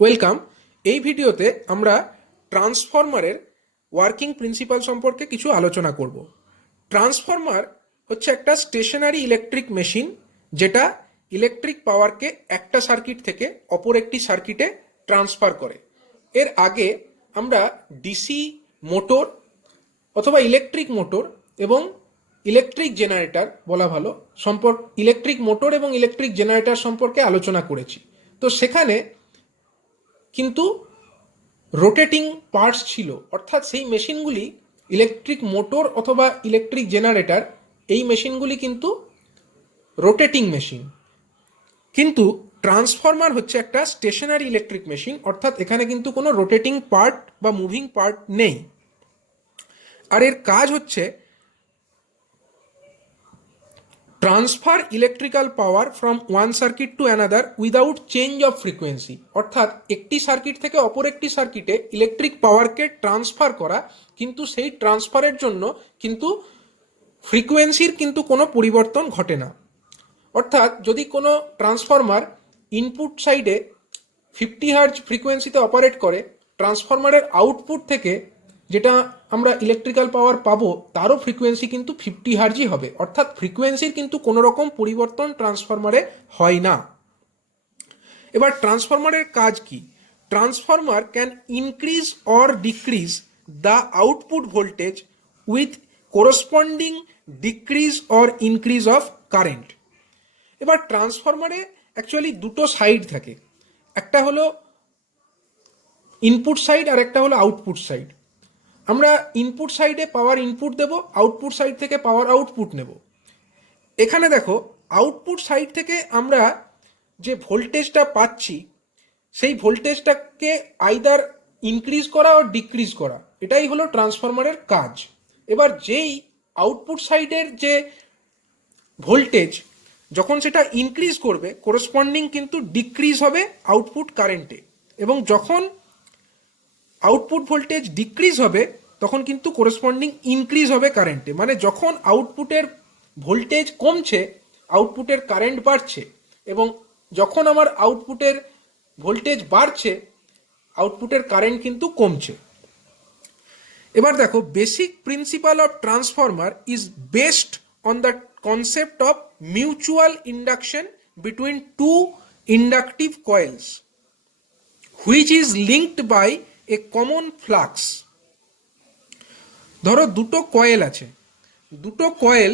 Welcome. এই ভিডিওতে আমরা ট্রান্সফরমারের ওয়ার্কিং প্রিন্সিপাল সম্পর্কে কিছু আলোচনা করব। ট্রান্সফরমার হচ্ছে একটা স্টেশনারি ইলেকট্রিক মেশিন, যেটা ইলেকট্রিক পাওয়ারকে একটা সার্কিট থেকে অপর একটি সার্কিটে ট্রান্সফার করে। এর আগে আমরা ডিসি মোটর অথবা ইলেকট্রিক মোটর এবং ইলেকট্রিক জেনারেটর বলা ভালো ইলেকট্রিক মোটর এবং ইলেকট্রিক জেনারেটর সম্পর্কে আলোচনা করেছি। তো সেখানে কিন্তু রোটেটিং পার্টস ছিল, অর্থাৎ সেই মেশিনগুলি ইলেকট্রিক মোটর অথবা ইলেকট্রিক জেনারেটর, এই মেশিনগুলি কিন্তু রোটেটিং মেশিন। কিন্তু ট্রান্সফরমার হচ্ছে একটা স্টেশনারি ইলেকট্রিক মেশিন, অর্থাৎ এখানে কিন্তু কোনো রোটেটিং পার্ট বা মুভিং পার্ট নেই। আর এর কাজ হচ্ছে transfer electrical power from one circuit to another without change of frequency, অর্থাৎ একটি সার্কিট থেকে অপর একটি সার্কিটে ইলেকট্রিক পাওয়ারকে ট্রান্সফার করা, কিন্তু সেই ট্রান্সফারের জন্য কিন্তু ফ্রিকোয়েন্সির কিন্তু কোনো পরিবর্তন ঘটে না। অর্থাৎ যদি কোনো ট্রান্সফরমার ইনপুট সাইডে 50 হার্জ ফ্রিকোয়েন্সিতে অপারেট করে, ট্রান্সফরমারের আউটপুট থেকে যেটা আমরা ইলেকট্রিক্যাল পাওয়ার পাবো তারও ফ্রিকোয়েন্সি কিন্তু 50 হার্জই হবে। অর্থাৎ ফ্রিকোয়েন্সির কিন্তু কোনো রকম পরিবর্তন ট্রান্সফরমারে হয় না। এবার ট্রান্সফরমারের কাজ কি? Transformer can increase or decrease the output voltage with corresponding decrease or increase of current. এবার ট্রান্সফরমারে অ্যাকচুয়ালি দুটো সাইড থাকে, একটা হলো ইনপুট সাইড আর একটা হলো আউটপুট সাইড। আমরা ইনপুট সাইডে পাওয়ার ইনপুট দেব, আউটপুট সাইড থেকে পাওয়ার আউটপুট নেব। এখানে দেখো, আউটপুট সাইড থেকে আমরা যে ভোল্টেজটা পাচ্ছি সেই ভোল্টেজটাকে আইদার ইনক্রিজ করা ও ডিক্রিজ করা, এটাই হলো ট্রান্সফরমারের কাজ। এবার যেই আউটপুট সাইডের যে ভোল্টেজ যখন সেটা ইনক্রিজ করবে, কোরসপন্ডিং কিন্তু ডিক্রিজ হবে আউটপুট কারেন্টে, এবং যখন আউটপুট ভোল্টেজ ডিক্রিজ হবে তখন কিন্তু কোরসপন্ডিং ইনক্রিজ হবে কারেন্টে। মানে যখন আউটপুটের ভোল্টেজ কমছে আউটপুটের কারেন্ট বাড়ছে, এবং যখন আমার আউটপুটের ভোল্টেজ বাড়ছে আউটপুটের কারেন্ট কিন্তু কমছে। এবার দেখো, basic principle of transformer is based on the concept of mutual induction between two inductive coils which is linked by a common flux. ধরো দুটো কয়েল আছে, দুটো কয়েল,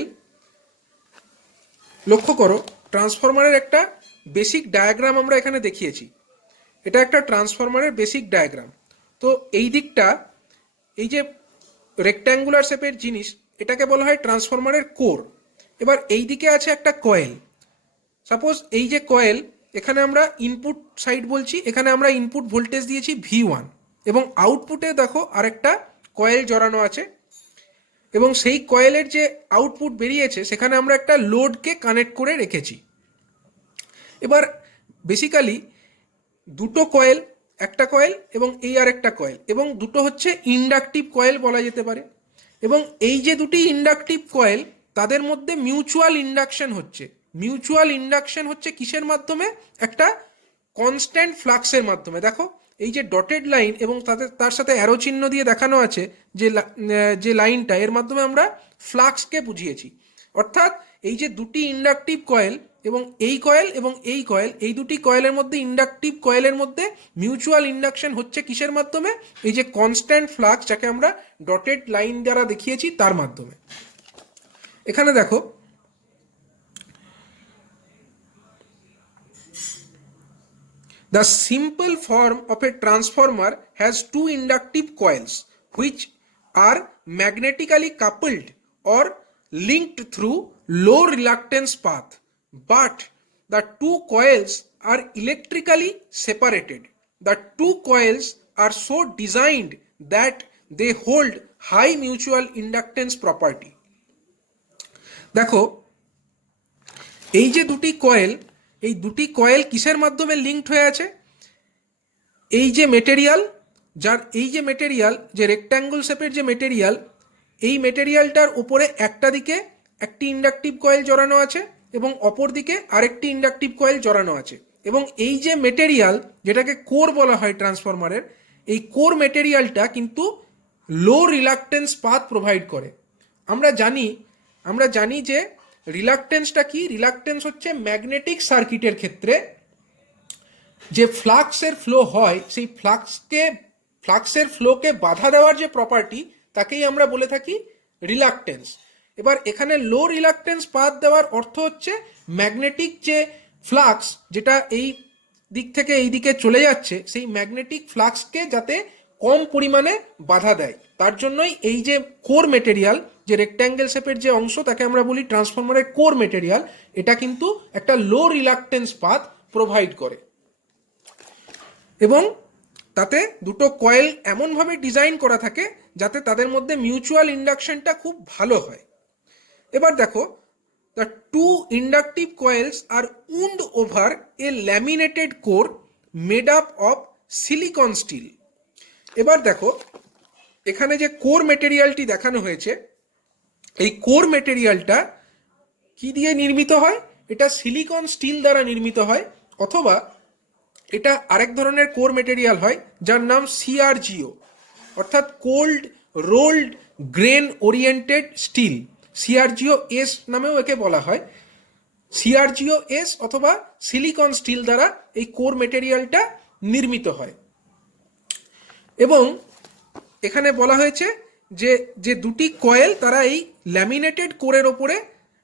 লক্ষ্য করো ট্রান্সফরমারের একটা বেসিক ডায়াগ্রাম আমরা এখানে দেখিয়েছি। এটা একটা ট্রান্সফরমারের বেসিক ডায়াগ্রাম। তো এই দিকটা, এই যে রেক্ট্যাঙ্গুলার শেপের জিনিস, এটাকে বলা হয় ট্রান্সফরমারের কোর। এবার এই দিকে আছে একটা কয়েল। সাপোজ এই যে কয়েল, এখানে আমরা ইনপুট সাইড বলছি, এখানে আমরা ইনপুট ভোল্টেজ দিয়েছি V1, এবং আউটপুটে দেখো আরেকটা কয়েল জড়ানো আছে, এবং সেই কয়েলের যে আউটপুট বেরিয়েছে সেখানে আমরা একটা লোডকে কানেক্ট করে রেখেছি। এবার বেসিক্যালি দুটো কয়েল, একটা কয়েল এবং এই আর একটা কয়েল, এবং দুটো হচ্ছে ইন্ডাকটিভ কয়েল বলা যেতে পারে। এবং এই যে দুটি ইন্ডাকটিভ কয়েল, তাদের মধ্যে মিউচুয়াল ইন্ডাকশন হচ্ছে। মিউচুয়াল ইন্ডাকশন হচ্ছে কিসের মাধ্যমে? একটা কনস্ট্যান্ট ফ্লাক্সের মাধ্যমে। দেখো এই যে ডটেড লাইন এবং তার সাথে অ্যারো চিহ্ন দিয়ে দেখানো আছে যে লাইনটা, এর মাধ্যমে আমরা ফ্লাক্সকে বুঝিয়েছি। অর্থাৎ এই যে দুটি ইন্ডাকটিভ কয়েল এবং এই কয়েল এবং এই কয়েল, এই দুটি কয়েলের মধ্যে, ইন্ডাকটিভ কয়েলের মধ্যে মিউচুয়াল ইন্ডাকশন হচ্ছে কিসের মাধ্যমে? এই যে কনস্ট্যান্ট ফ্লাক্স, যাকে আমরা ডটেড লাইন দ্বারা দেখিয়েছি, তার মাধ্যমে। এখানে দেখো, the simple form of a transformer has two inductive coils which are magnetically coupled or linked through low reluctance path, but the two coils are electrically separated. The two coils are so designed that they hold high mutual inductance property. দেখো এই যে দুটি coil, এই দুটি coil কিসের মাধ্যমে linked হয়ে আছে? এই যে মেটেরিয়াল, যে রেক্ট্যাঙ্গল শেপের যে মেটেরিয়াল, এই মেটেরিয়ালটার উপরে একটা দিকে একটি ইন্ডাকটিভ কয়েল জড়ানো আছে এবং অপর দিকে আরেকটি ইন্ডাকটিভ কয়েল জড়ানো আছে। এবং এই যে মেটেরিয়াল যেটাকে কোর বলা হয় ট্রান্সফরমারের, এই কোর মেটেরিয়ালটা কিন্তু লো রিলাক্টেন্স পাথ প্রোভাইড করে। আমরা জানি যে রিলাক্টেন্সটা কি। রিলাক্টেন্স হচ্ছে ম্যাগনেটিক সার্কিটের ক্ষেত্রে যে ফ্লাক্সের ফ্লো হয়, সেই ফ্লাক্সের ফ্লোকে বাধা দেওয়ার যে প্রপার্টি, তাকেই আমরা বলে থাকি রিলাক্টেন্স। এবার এখানে লো রিলাক্টেন্স পাথ দেওয়ার অর্থ হচ্ছে ম্যাগনেটিক যে ফ্লাক্স যেটা এই দিক থেকে এই দিকে চলে যাচ্ছে, সেই ম্যাগনেটিক ফ্লাক্সকে যাতে কম পরিমাণে বাধা দেয়, তার জন্যই এই যে কোর মেটেরিয়াল, যে রেক্ট্যাঙ্গেল শেপের যে অংশ, তাকে আমরা বলি ট্রান্সফরমারের কোর মেটেরিয়াল, এটা কিন্তু একটা লো রিলাক্টেন্স পাথ প্রোভাইড করে। এবং তাতে দুটো কয়েল এমনভাবে ডিজাইন করা থাকে যাতে তাদের মধ্যে মিউচুয়াল ইন্ডাকশনটা খুব ভালো হয়। এবার দেখো, the two inductive coils are wound over a laminated core made up of silicon steel. এবার দেখো, এখানে যে কোর মেটেরিয়ালটি দেখানো হয়েছে, এই কোর মেটেরিয়ালটা কি দিয়ে নির্মিত হয়? এটা সিলিকন স্টিল দ্বারা নির্মিত হয়, অথবা এটা আরেক ধরনের কোর মেটেরিয়াল হয় যার নাম সিআরজিও, অর্থাৎ cold rolled grain oriented steel. CRGO S নামেও একে বলা হয়। সিআরজিও এস অথবা সিলিকন স্টিল দ্বারা এই কোর মেটেরিয়ালটা নির্মিত হয়। এবং এখানে বলা হয়েছে যে যে দুটি কয়েল তারা এই ল্যামিনেটেড কোরের ওপরে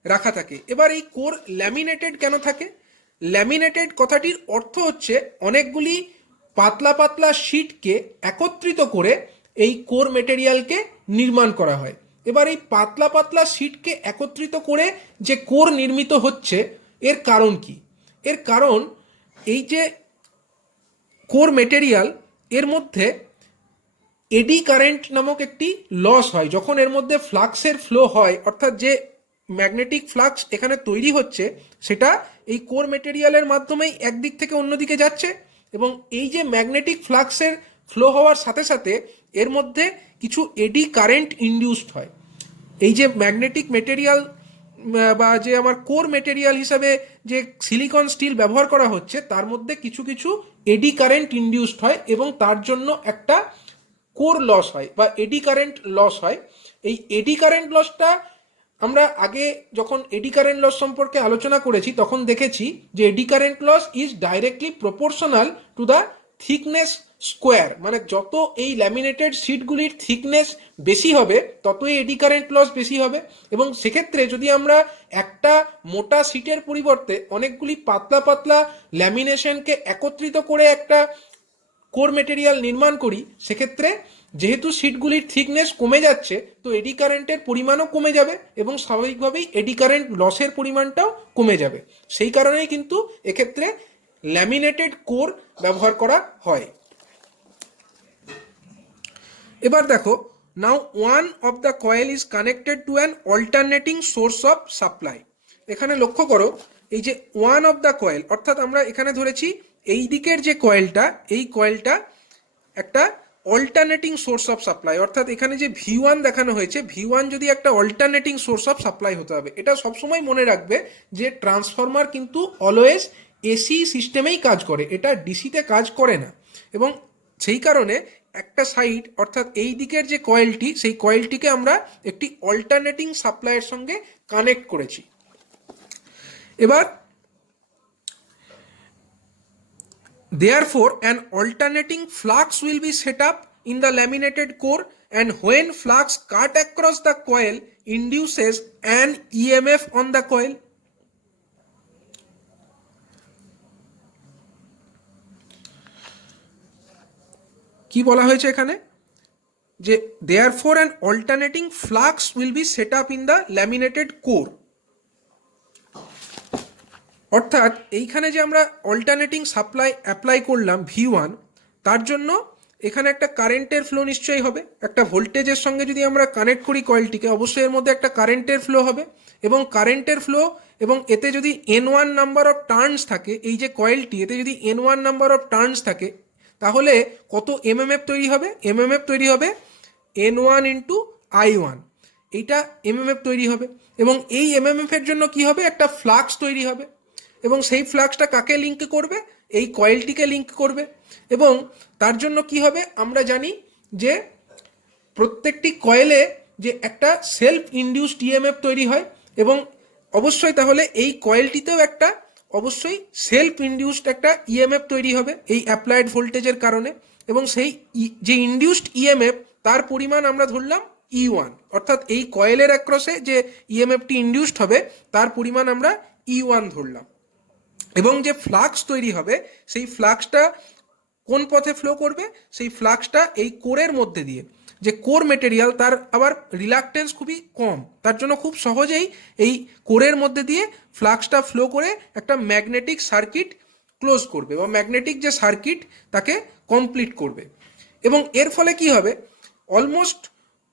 রাখা থাকে। এবার এই কোর ল্যামিনেটেড কেন থাকে? ল্যামিনেটেড কথাটির অর্থ হচ্ছে অনেকগুলি পাতলা পাতলা শিটকে একত্রিত করে এই কোর মেটেরিয়ালকে নির্মাণ করা হয়। এবার এই পাতলা পাতলা শিটকে একত্রিত করে যে কোর নির্মিত হচ্ছে, এর কারণ কি? এর কারণ এই যে কোর মেটেরিয়াল, এর মধ্যে এডি কারেন্ট নামক একটি লস হয় যখন এর মধ্যে ফ্লাক্সের ফ্লো হয়, অর্থাৎ যে ম্যাগনেটিক ফ্লাক্স এখানে তৈরি হচ্ছে সেটা এই কোর মেটেরিয়ালের মাধ্যমেই একদিক থেকে অন্যদিকে যাচ্ছে। এবং এই যে ম্যাগনেটিক ফ্লাক্সের ফ্লো হওয়ার সাথে সাথে এর মধ্যে কিছু এডি কারেন্ট ইনডিউসড হয়। এই যে ম্যাগনেটিক মেটেরিয়াল বা যে আমার কোর মেটেরিয়াল হিসাবে যে সিলিকন স্টিল ব্যবহার করা হচ্ছে, তার মধ্যে কিছু কিছু এডি কারেন্ট ইনডিউসড হয় এবং তার জন্য একটা কোর লস হয় বা এডি কারেন্ট লস হয়। এই এডি কারেন্ট লসটা আমরা আগে যখন এডি কারেন্ট লস সম্পর্কে আলোচনা করেছি তখন দেখেছি যে eddy current loss is directly proportional to the thickness square. মানে যত এই ল্যামিনেটেড শিটগুলির থিকনেস বেশি হবে ততই এডি কারেন্ট লস বেশি হবে। এবং সেক্ষেত্রে যদি আমরা একটা মোটা শিটের পরিবর্তে অনেকগুলি পাতলা পাতলা ল্যামিনেশনকে একত্রিত করে একটা কোর মেটেরিয়াল নির্মাণ করি, সেক্ষেত্রে যেহেতু শিটগুলির থিকনেস কমে যাচ্ছে, তো এডি কারেন্টের পরিমাণও কমে যাবে এবং স্বাভাবিকভাবেই এডি কারেন্ট লসের পরিমাণটাও কমে যাবে। সেই কারণেই কিন্তু এক্ষেত্রে ল্যামিনেটেড কোর ব্যবহার করা হয়। এবার দেখো, now one of the coil is connected to an alternating source of supply. এখানে লক্ষ্য করো, এই যে ওয়ান অফ দ্য কয়েল, অর্থাৎ আমরা এখানে ধরেছি এই দিকের যে কয়েলটা, এই কয়েলটা একটা অল্টারনেটিং সোর্স অফ সাপ্লাই, অর্থাৎ এখানে যে V1 দেখানো হয়েছে, V1 যদি একটা অল্টারনেটিং সোর্স অফ সাপ্লাই হতে হবে। এটা সবসময় মনে রাখবে যে ট্রান্সফরমার কিন্তু অলওয়েজ এসি সিস্টেমেই কাজ করে, এটা ডিসিতে কাজ করে না। এবং সেই কারণে একটা সাইড, অর্থাৎ এই দিকের যে কয়েলটি, সেই কয়েলটিকে আমরা একটি অল্টারনেটিং সাপ্লাইয়ের সঙ্গে কানেক্ট করেছি। এবার therefore an alternating flux will be set up in the laminated core, and when flux cut across the coil induces an EMF on the coil. কি বলা হয়েছে এখানে? যে therefore an alternating flux will be set up in the laminated core, অর্থাৎ এইখানে যে আমরা alternating supply apply করলাম V1, তার জন্য এখানে একটা কারেন্টের ফ্লো নিশ্চয়ই হবে। একটা ভোল্টেজের সঙ্গে যদি আমরা কানেক্ট করি কয়েলটিকে, অবশ্যই এর মধ্যে একটা কারেন্টের ফ্লো হবে। এবং কারেন্টের ফ্লো এবং এতে যদি N1 নাম্বার অফ টার্নস থাকে, এই যে কয়েলটি, এতে যদি N1 নাম্বার অফ টার্নস থাকে, তাহলে কত MMF তৈরি হবে? MMF তৈরি হবে N1 ইন্টু I1, এইটা MMF তৈরি হবে। এবং এই MMF এর জন্য কি হবে? একটা ফ্লাক্স তৈরি হবে। এবং সেই ফ্লাক্সটা কাকে লিঙ্ক করবে? এই কয়েলটিকে লিঙ্ক করবে। এবং তার জন্য কি হবে, আমরা জানি যে প্রত্যেকটি কয়েলে যে একটা সেলফ ইনডিউসড ইএমএফ তৈরি হয়, এবং অবশ্যই তাহলে এই কয়েলটিতেও একটা অবশ্যই সেলফ ইনডিউসড একটা ইএমএফ তৈরি হবে এই অ্যাপ্লাইড ভোল্টেজের কারণে। এবং সেই যে ইনডিউসড ইএমএফ তার পরিমাণ আমরা ধরলাম E1, অর্থাৎ এই কয়েলের অ্যাক্রসে যে ইএমএফটি ইনডিউসড হবে তার পরিমাণ আমরা E1 ধরলাম। এবং যে ফ্লাক্স তৈরি হবে সেই ফ্লাক্সটা কোন পথে ফ্লো করবে, সেই ফ্লাক্সটা এই কোরের মধ্যে দিয়ে। যে কোর মেটেরিয়াল তার আবার রিলাক্টেন্স খুবই কম, তার জন্য খুব সহজেই এই কোরের মধ্যে দিয়ে ফ্লাক্সটা ফ্লো করে একটা ম্যাগনেটিক সার্কিট ক্লোজ করবে বা ম্যাগনেটিক যে সার্কিট তাকে কমপ্লিট করবে। এবং এর ফলে কি হবে, অলমোস্ট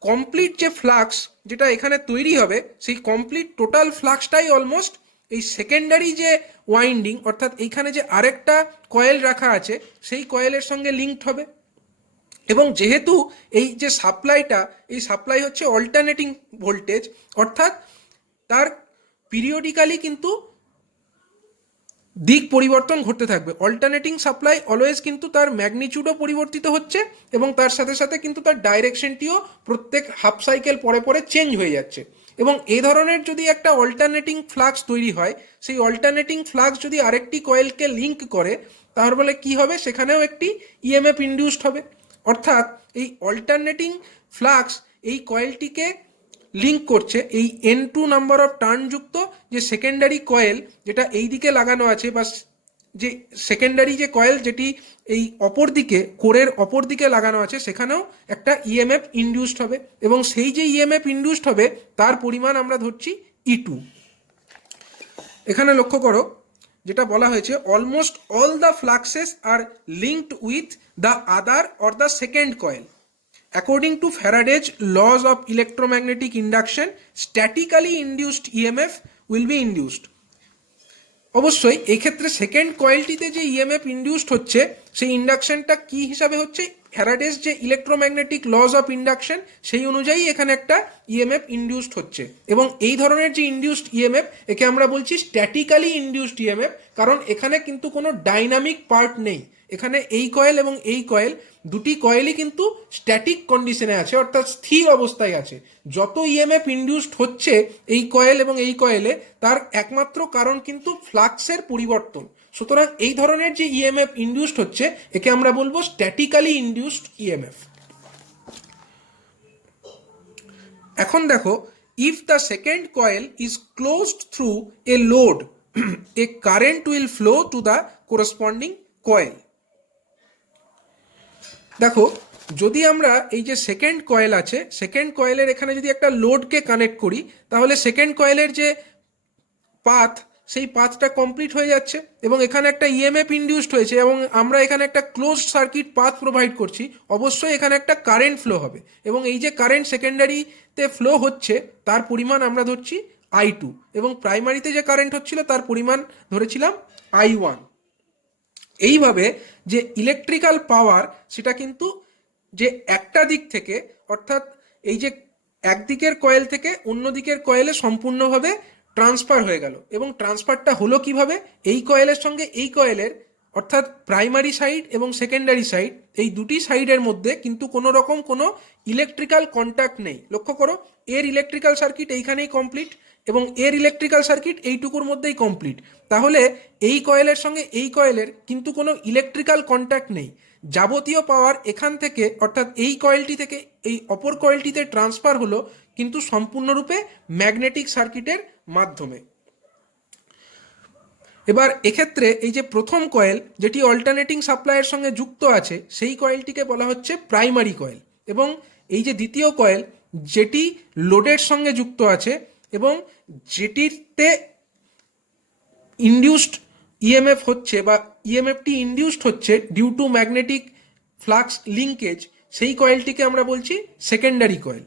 কমপ্লিট যে ফ্লাক্স যেটা এখানে তৈরি হবে সেই কমপ্লিট টোটাল ফ্লাক্সটাই অলমোস্ট এই সেকেন্ডারি যে ওয়াইন্ডিং, অর্থাৎ এইখানে যে আরেকটা কয়েল রাখা আছে সেই কয়েলের সঙ্গে লিঙ্কড হবে। এবং যেহেতু এই যে সাপ্লাইটা, এই সাপ্লাই হচ্ছে অল্টারনেটিং ভোল্টেজ, অর্থাৎ তার পিরিয়ডিক্যালি কিন্তু দিক পরিবর্তন ঘটতে থাকবে। অল্টারনেটিং সাপ্লাই অলওয়েজ কিন্তু তার ম্যাগনিচিউডও পরিবর্তিত হচ্ছে এবং তার সাথে সাথে কিন্তু তার ডাইরেকশনটিও প্রত্যেক হাফ সাইকেল পরে পরে চেঞ্জ হয়ে যাচ্ছে। এবং এই ধরনের যদি একটা অল্টারনেটিং ফ্লাক্স তৈরি হয়, সেই অল্টারনেটিং ফ্লাক্স যদি আরেকটি কয়েলকে লিঙ্ক করে, তার ফলে কি হবে, সেখানেও একটি ইএমএফ ইনডিউসড হবে। অর্থাৎ এই অল্টারনেটিং ফ্লাক্স এই কয়েলটিকে লিঙ্ক করছে এই N2 নাম্বার অফ টার্নযুক্ত যে সেকেন্ডারি কয়েল যেটা এই দিকে লাগানো আছে, বা যে সেকেন্ডারি যে কয়েল যেটি এই অপর দিকে কোরের অপর দিকে লাগানো আছে, সেখানেও একটা ইএমএফ ইনডিউসড হবে। এবং সেই যে ইএমএফ ইনডিউসড হবে তার পরিমাণ আমরা ধরছি E2। এখানে লক্ষ্য করো যেটা বলা হয়েছে, almost all the fluxes are linked with the other or the second coil. According to Faraday's laws of electromagnetic induction, statically induced EMF will be induced. অবশ্যই এই ক্ষেত্রে সেকেন্ড কয়েলটিতে যে ইএমএফ ইনডিউসড হচ্ছে সেই ইন্ডাকশনটা কি হিসাবে হচ্ছে, ফ্যারাডেস যে ইলেকট্রোম্যাগনেটিক লজ অফ ইন্ডাকশন সেই অনুযায়ী এখানে একটা ইএমএফ ইনডিউসড হচ্ছে। এবং এই ধরনের যে ইনডিউসড ইএমএফ একে আমরা বলছি স্ট্যাটিক্যালি ইনডিউসড ইএমএফ, কারণ এখানে কিন্তু কোনো ডাইনামিক পার্ট নেই। এখানে এই কয়েল এবং এই কয়েল দুটি কয়েলই কিন্তু স্ট্যাটিক কন্ডিশনে আছে, অর্থাৎ স্থির অবস্থায় আছে। যত ইএমএফ ইনডিউসড হচ্ছে এই কয়েল এবং এই কয়েলে, তার একমাত্র কারণ কিন্তু ফ্লাক্সের পরিবর্তন। সুতরাং এই ধরনের যে ইএমএফ ইনডিউসড হচ্ছে একে আমরা বলবো স্ট্যাটিক্যালি ইনডিউসড ইএমএফ। এখন দেখো, if the second coil is closed through a load, a current will flow to the corresponding coil. দেখো, যদি আমরা এই যে সেকেন্ড কয়েল আছে, সেকেন্ড কয়েলের এখানে যদি একটা লোডকে কানেক্ট করি, তাহলে সেকেন্ড কয়েলের যে পাথ সেই পাথটা কমপ্লিট হয়ে যাচ্ছে এবং এখানে একটা ইএমএফ ইনডিউসড হয়েছে এবং আমরা এখানে একটা ক্লোজ সার্কিট পাথ প্রোভাইড করছি। অবশ্যই এখানে একটা কারেন্ট ফ্লো হবে এবং এই যে কারেন্ট সেকেন্ডারিতে ফ্লো হচ্ছে তার পরিমাণ আমরা ধরছি I2 এবং প্রাইমারিতে যে কারেন্ট হচ্ছিল তার পরিমাণ ধরেছিলাম I1। এইভাবে যে ইলেকট্রিক্যাল পাওয়ার সেটা কিন্তু যে একটা দিক থেকে, অর্থাৎ এই যে একদিকের কয়েল থেকে অন্য দিকের কয়েলে সম্পূর্ণভাবে ট্রান্সফার হয়ে গেল। এবং ট্রান্সফারটা হলো কিভাবে, এই কয়েলের সঙ্গে এই কয়েলের, অর্থাৎ প্রাইমারি সাইড এবং সেকেন্ডারি সাইড, এই দুটি সাইডের মধ্যে কিন্তু কোনো রকম কোনো ইলেকট্রিক্যাল কন্ট্যাক্ট নেই। লক্ষ্য করো, এর ইলেকট্রিক্যাল সার্কিট এইখানেই কমপ্লিট এবং এর ইলেকট্রিক্যাল সার্কিট এইটুকুর মধ্যেই কমপ্লিট। তাহলে এই কয়েলের সঙ্গে এই কয়েলের কিন্তু কোনো ইলেকট্রিক্যাল কন্ট্যাক্ট নেই। যাবতীয় পাওয়ার এখান থেকে, অর্থাৎ এই কয়েলটি থেকে এই অপর কয়েলটিতে ট্রান্সফার হলো কিন্তু সম্পূর্ণরূপে ম্যাগনেটিক সার্কিটের মাধ্যমে। এবার এক্ষেত্রে এই যে প্রথম কয়েল যেটি অল্টারনেটিং সাপ্লাইয়ের সঙ্গে যুক্ত আছে সেই কয়েলটিকে বলা হচ্ছে প্রাইমারি কয়েল, এবং এই যে দ্বিতীয় কয়েল যেটি লোডের সঙ্গে যুক্ত আছে এবং যেটিতে ইনডিউসড ইএমএফ হচ্ছে বা ইএমএফটি ইনডিউসড হচ্ছে due to magnetic flux linkage, সেই কয়েলটিকে আমরা বলছি সেকেন্ডারি কয়েল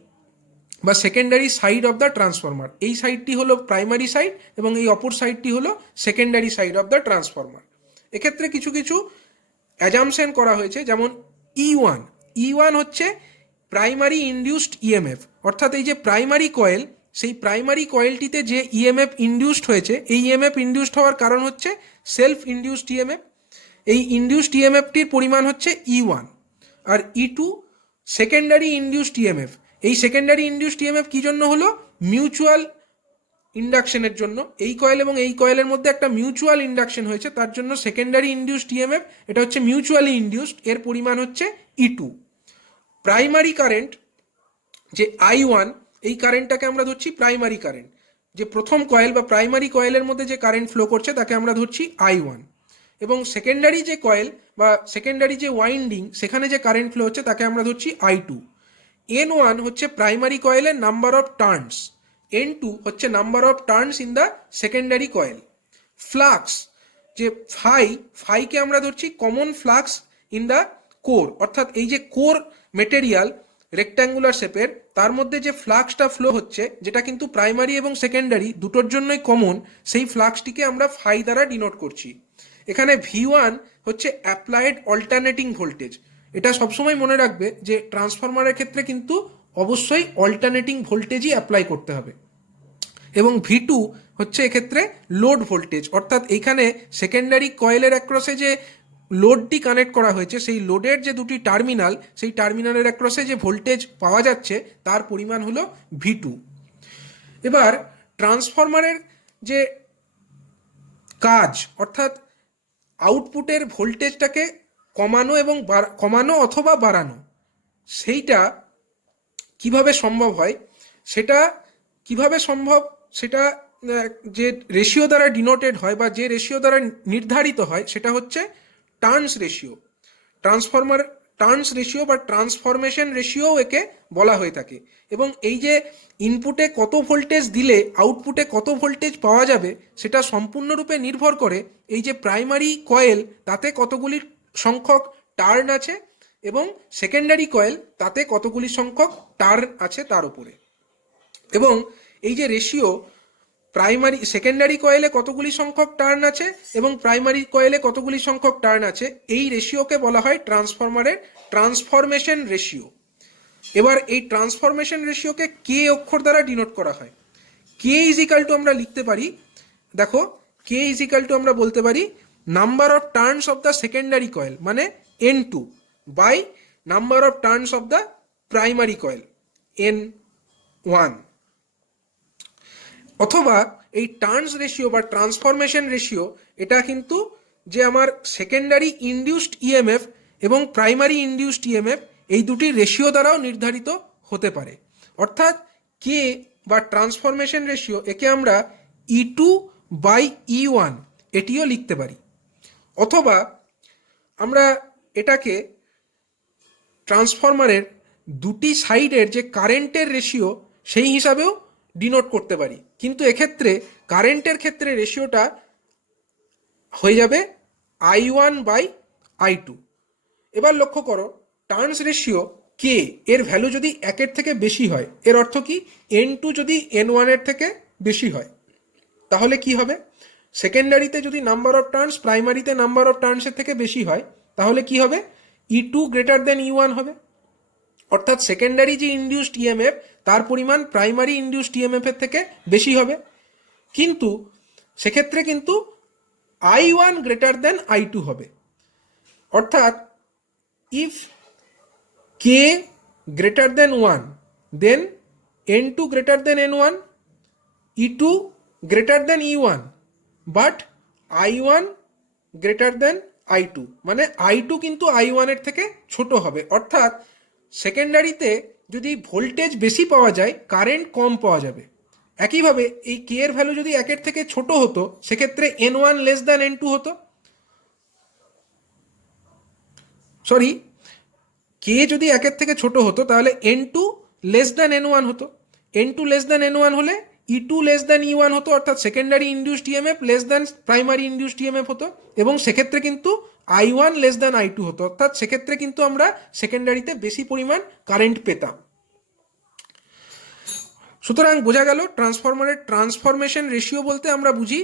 বা secondary side of the transformer. এই সাইডটি হলো প্রাইমারি সাইড এবং এই অপর সাইডটি হলো secondary side of the transformer. এক্ষেত্রে কিছু কিছু অ্যাজাম্পশন করা হয়েছে, যেমন E1 হচ্ছে প্রাইমারি ইনডিউসড ইএমএফ, অর্থাৎ এই যে প্রাইমারি কয়েল, সেই প্রাইমারি কয়েলটিতে যে ইএমএফ ইনডিউসড হয়েছে, এই ইএমএফ ইনডিউসড হওয়ার কারণ হচ্ছে সেলফ ইনডিউসড ইএমএফ। এই ইনডিউসড ইএমএফটির পরিমাণ হচ্ছে E1, আর E2 সেকেন্ডারি ইনডিউসড ইএমএফ। এই সেকেন্ডারি ইনডিউসড ইএমএফ কি জন্য হলো? মিউচুয়াল ইন্ডাকশনের জন্য। এই কয়েল এবং এই কয়েলের মধ্যে একটা মিউচুয়াল ইন্ডাকশন হয়েছে, তার জন্য সেকেন্ডারি ইনডিউসড ইএমএফ, এটা হচ্ছে মিউচুয়ালি ইনডিউসড, এর পরিমাণ হচ্ছে E2। প্রাইমারি কারেন্ট যে I1, এই কারেন্টটাকে আমরা ধরছি প্রাইমারি কারেন্ট। যে প্রথম কয়েল বা প্রাইমারি কয়েলের মধ্যে যে কারেন্ট ফ্লো করছে তাকে আমরা ধরছি I1, এবং সেকেন্ডারি যে কয়েল বা সেকেন্ডারি যে ওয়াইন্ডিং সেখানে যে কারেন্ট ফ্লো হচ্ছে তাকে আমরা ধরছি I2। N1 হচ্ছে প্রাইমারি কয়েলের নাম্বার অফ টার্নস, N2 হচ্ছে number of turns in the secondary coil. Flux যে ফাইকে আমরা ধরছি common flux in the core, অর্থাৎ এই যে কোর মেটেরিয়াল রেক্ট্যাঙ্গুলার শেপের, তার মধ্যে যে ফ্লাক্সটা ফ্লো হচ্ছে, যেটা কিন্তু প্রাইমারি এবং সেকেন্ডারি দুটোর জন্যই কমন, সেই ফ্লাক্সটিকে আমরা ফাই দ্বারা ডিনোট করছি। এখানে V1 হচ্ছে অ্যাপ্লাইড অল্টারনেটিং ভোল্টেজ। এটা সবসময় মনে রাখবে যে ট্রান্সফরমারের ক্ষেত্রে কিন্তু অবশ্যই অল্টারনেটিং ভোল্টেজই অ্যাপ্লাই করতে হবে। এবং V2 হচ্ছে এক্ষেত্রে লোড ভোল্টেজ, অর্থাৎ এইখানে সেকেন্ডারি কয়েলের অ্যাক্রসে যে লোডটি কানেক্ট করা হয়েছে, সেই লোডের যে দুটি টার্মিনাল, সেই টার্মিনালের অ্যাক্রসে যে ভোল্টেজ পাওয়া যাচ্ছে তার পরিমাণ হলো V2। এবার ট্রান্সফরমারের যে কাজ, অর্থাৎ আউটপুটের ভোল্টেজটাকে কমানো এবং কমানো অথবা বাড়ানো, সেইটা কিভাবে সম্ভব হয়, সেটা কিভাবে সম্ভব সেটা যে রেশিও দ্বারা ডিনোটেড হয় বা যে রেশিও দ্বারা নির্ধারিত হয় সেটা হচ্ছে turns ratio. Transformer turns ratio বা ট্রান্সফরমেশন রেশিও একে বলা হয়ে থাকে। এবং এই যে ইনপুটে কত ভোল্টেজ দিলে আউটপুটে কত ভোল্টেজ পাওয়া যাবে সেটা সম্পূর্ণরূপে নির্ভর করে এই যে প্রাইমারি কয়েল তাতে কতগুলি সংখ্যক টার্ন আছে এবং সেকেন্ডারি কয়েল তাতে কতগুলি সংখ্যক টার্ন আছে তার উপরে। এবং এই যে রেশিও, সেকেন্ডারি কয়েলে কতগুলি সংখ্যক টার্ন আছে এবং প্রাইমারি কয়েলে কতগুলি সংখ্যক টার্ন আছে, এই রেশিওকে বলা হয় ট্রান্সফরমারের ট্রান্সফরমেশন রেশিও। এবার এই ট্রান্সফরমেশন রেশিওকে কে অক্ষর দ্বারা ডিনোট করা হয়। কে ইজিক্যাল টু আমরা লিখতে পারি, দেখো কে ইজিক্যাল টু আমরা বলতে পারি number of turns of the secondary coil মানে N2 by number of turns of the primary coil N1। অথবা এই টার্নস রেশিও বা ট্রান্সফরমেশন রেশিও এটা কিন্তু যে আমার সেকেন্ডারি ইনডিউসড ইএমএফ এবং প্রাইমারি ইনডিউসড ইএমএফ এই দুটি রেশিও দ্বারাও নির্ধারিত হতে পারে। অর্থাৎ কে বা ট্রান্সফরমেশন রেশিও একে আমরা E2 বাই E1 এটিও লিখতে পারি। অথবা আমরা এটাকে ট্রান্সফরমারের দুটি সাইডের যে কারেন্টের রেশিও সেই হিসাবেও ডিনোট করতে পারি, কিন্তু এক্ষেত্রে কারেন্টের ক্ষেত্রে রেশিওটা হয়ে যাবে I1 বাই I2। এবার লক্ষ্য করো টার্নস রেশিও কে এর ভ্যালু যদি 1-এর থেকে বেশি হয়, এর অর্থ কি N2 যদি N1 এর থেকে বেশি হয়, তাহলে কি হবে? সেকেন্ডারিতে যদি নাম্বার অফ টার্নস প্রাইমারিতে নাম্বার অফ টার্নসের থেকে বেশি হয় তাহলে কি হবে? E2 গ্রেটার দেন E1 হবে। অর্থাৎ সেকেন্ডারি যে ইনডিউসড ইএমএফ তার পরিমাণ প্রাইমারি ইনডিউসড ইএমএফ এর থেকে বেশি হবে, কিন্তু সেক্ষেত্রে কিন্তু I1 গ্রেটার দেন I2 হবে। অর্থাৎ if K greater than 1 then N2 greater than N1, E2 greater than E1 but I1 greater than I2, মানে I2 কিন্তু I1 এর থেকে ছোট হবে। অর্থাৎ সেকেন্ডারিতে যদি ভোল্টেজ বেশি পাওয়া যায় কারেন্ট কম পাওয়া যাবে। একইভাবে এই কে এর ভ্যালু যদি 1-এর থেকে ছোট হতো সেক্ষেত্রে N1 লেস দ্যান N2 হতো, সরি কে যদি 1-এর থেকে ছোট হতো তাহলে N2 লেস দ্যান N1 হতো। N2 লেস দ্যান N1 হলে E2 লেস দ্যান E1 হতো, অর্থাৎ secondary induced EMF less than primary induced EMF হতো, এবং সেক্ষেত্রে কিন্তু I1 লেস দ্যান I2 হতো। অর্থাৎ সেক্ষেত্রে কিন্তু আমরা সেকেন্ডারিতে বেশি পরিমাণ কারেন্ট পেতাম। সুতরাং বোঝা গেল ট্রান্সফরমারের ট্রান্সফরমেশন রেশিও বলতে আমরা বুঝি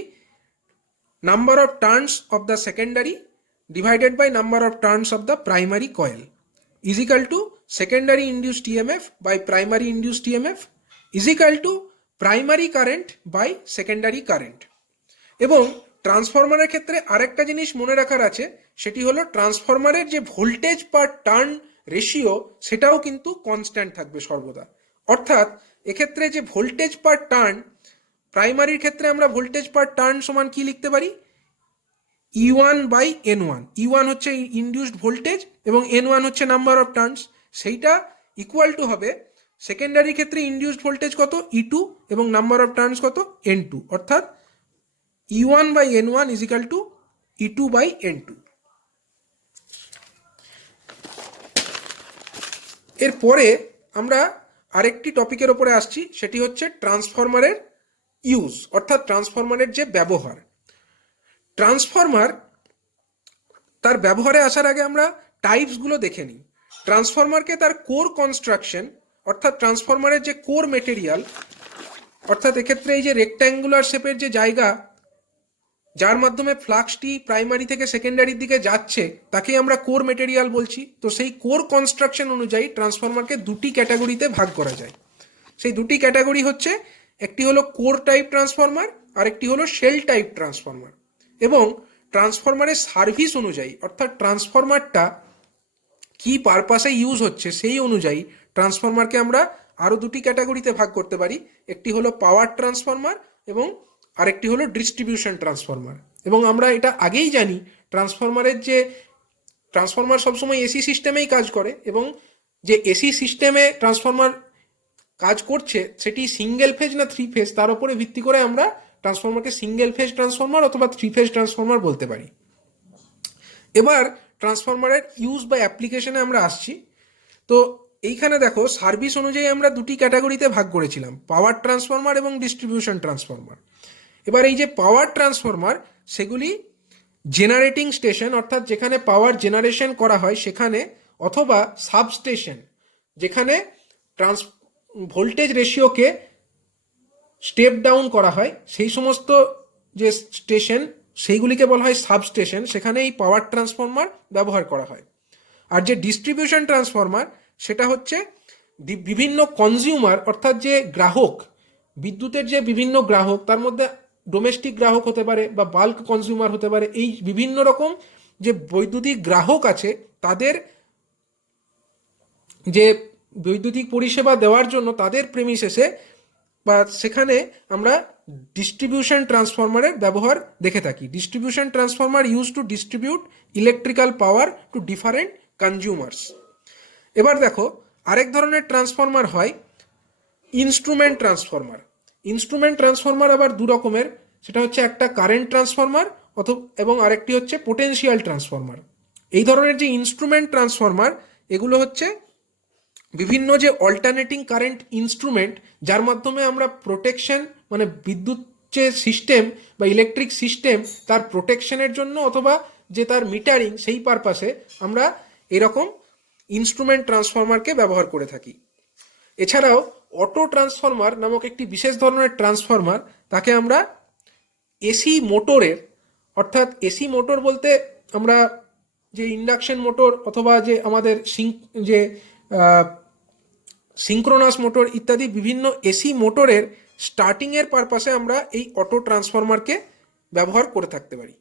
number of turns of the secondary divided by number of turns of the primary coil is equal to secondary induced EMF by primary induced EMF is equal to primary current by secondary current. এবং ট্রান্সফরমারের ক্ষেত্রে আরেকটা জিনিস মনে রাখার আছে, সেটি হলো ট্রান্সফরমারের যে ভোল্টেজ পার টার্ন রেশিও সেটাও কিন্তু কনস্ট্যান্ট থাকবে সর্বদা। অর্থাৎ এক্ষেত্রে যে ভোল্টেজ পার টার্ন, প্রাইমারির ক্ষেত্রে আমরা ভোল্টেজ পার টার্ন সমান কি লিখতে পারি, E1/N1। E1 হচ্ছে ইনডিউসড ভোল্টেজ এবং N1 হচ্ছে নাম্বার অফ টার্নস, সেইটা ইকুয়াল টু হবে সেকেন্ডারি ক্ষেত্রে ইনডিউসড ভোল্টেজ কত, E2, এবং নাম্বার অফ টার্নস কত, N2। অর্থাৎ E1/N1 is equal two E2/N2। এরপরে আমরা আরেকটি টপিকের ওপরে আসছি, সেটি হচ্ছে ট্রান্সফরমারের ইউজ, অর্থাৎ ট্রান্সফরমারের যে ব্যবহার। ট্রান্সফরমার তার ব্যবহারে আসার আগে আমরা টাইপসগুলো দেখে নিই। ট্রান্সফরমারকে তার কোর কনস্ট্রাকশন, অর্থাৎ ট্রান্সফরমারের যে কোর মেটেরিয়াল, অর্থাৎ এক্ষেত্রে এই যে রেক্ট্যাঙ্গুলার শেপের যে জায়গা যার মাধ্যমে ফ্লাক্সটি প্রাইমারি থেকে সেকেন্ডারির দিকে যাচ্ছে তাকে আমরা কোর মেটেরিয়াল বলছি। তো সেই কোর কনস্ট্রাকশন অনুযায়ী ট্রান্সফরমারকে দুটি ক্যাটাগরিতে ভাগ করা যায়। সেই দুটি ক্যাটাগরি হচ্ছে, একটি হলো কোর টাইপ ট্রান্সফরমার, আর একটি হলো শেল টাইপ ট্রান্সফরমার। এবং ট্রান্সফরমারের সার্ভিস অনুযায়ী, অর্থাৎ ট্রান্সফরমারটা কি পারপাসে ইউজ হচ্ছে সেই অনুযায়ী ট্রান্সফরমারকে আমরা আরও দুটি ক্যাটাগরিতে ভাগ করতে পারি। একটি হলো পাওয়ার ট্রান্সফরমার এবং আরেকটি হলো ডিস্ট্রিবিউশন ট্রান্সফরমার। এবং আমরা এটা আগেই জানি, ট্রান্সফরমার সবসময় এসি সিস্টেমেই কাজ করে, এবং যে এসি সিস্টেমে ট্রান্সফরমার কাজ করছে সেটি সিঙ্গেল ফেজ না থ্রি ফেজ, তার উপরে ভিত্তি করে আমরা ট্রান্সফরমারকে সিঙ্গেল ফেজ ট্রান্সফরমার অথবা থ্রি ফেজ ট্রান্সফরমার বলতে পারি। এবার ট্রান্সফরমারের ইউজ বা অ্যাপ্লিকেশনে আমরা আসছি। তো এইখানে দেখো, সার্ভিস অনুযায়ী আমরা দুটি ক্যাটাগরিতে ভাগ করেছিলাম, পাওয়ার ট্রান্সফরমার এবং ডিস্ট্রিবিউশন ট্রান্সফরমার। এবার এই যে পাওয়ার ট্রান্সফরমার, সেগুলি জেনারেটিং স্টেশন, অর্থাৎ যেখানে পাওয়ার জেনারেশন করা হয় সেখানে, অথবা সাবস্টেশন যেখানে ভোল্টেজ রেশিওকে স্টেপ ডাউন করা হয়, সেই সমস্ত যে স্টেশন সেইগুলিকে বলা হয় সাবস্টেশন, সেখানে এই পাওয়ার ট্রান্সফরমার ব্যবহার করা হয়। আর যে ডিস্ট্রিবিউশন ট্রান্সফরমার, সেটা হচ্ছে বিভিন্ন কনজিউমার, অর্থাৎ যে গ্রাহক, বিদ্যুতের যে বিভিন্ন গ্রাহক, তার মধ্যে ডোমেস্টিক গ্রাহক হতে পারে বা বাল্ক কনজিউমার হতে পারে, এই বিভিন্ন রকম যে বৈদ্যুতিক গ্রাহক আছে তাদের যে বৈদ্যুতিক পরিষেবা দেওয়ার জন্য তাদের প্রেমিসেসে বা সেখানে আমরা ডিস্ট্রিবিউশন ট্রান্সফরমারের ব্যবহার দেখে থাকি। Distribution transformer use to distribute electrical power to different consumers. এবার দেখো, আরেক ধরনের ট্রান্সফরমার হয় ইনস্ট্রুমেন্ট ট্রান্সফরমার। ইনস্ট্রুমেন্ট ট্রান্সফরমার আবার দু রকমের, সেটা হচ্ছে একটা কারেন্ট ট্রান্সফরমার এবং আরেকটি হচ্ছে পোটেনশিয়াল ট্রান্সফরমার। এই ধরনের যে ইনস্ট্রুমেন্ট ট্রান্সফরমার, এগুলো হচ্ছে বিভিন্ন যে অল্টারনেটিং কারেন্ট ইনস্ট্রুমেন্ট, যার মাধ্যমে আমরা প্রোটেকশন, মানে বিদ্যুৎ যে সিস্টেম বা ইলেকট্রিক সিস্টেম তার প্রোটেকশনের জন্য অথবা যে তার মিটারিং, সেই পারপাসে আমরা এরকম ইনস্ট্রুমেন্ট ট্রান্সফরমারকে ব্যবহার করে থাকি। এছাড়াও অটো ট্রান্সফরমার নামক একটি বিশেষ ধরনের ট্রান্সফরমার, তাকে আমরা এসি মোটরের, অর্থাৎ এসি মোটর বলতে আমরা যে ইন্ডাকশন মোটর অথবা যে আমাদের সিঙ্ক্রোনাস মোটর ইত্যাদি বিভিন্ন এসি মোটরের স্টার্টিংয়ের পারপাসে আমরা এই অটো ট্রান্সফরমারকে ব্যবহার করে থাকতে পারি।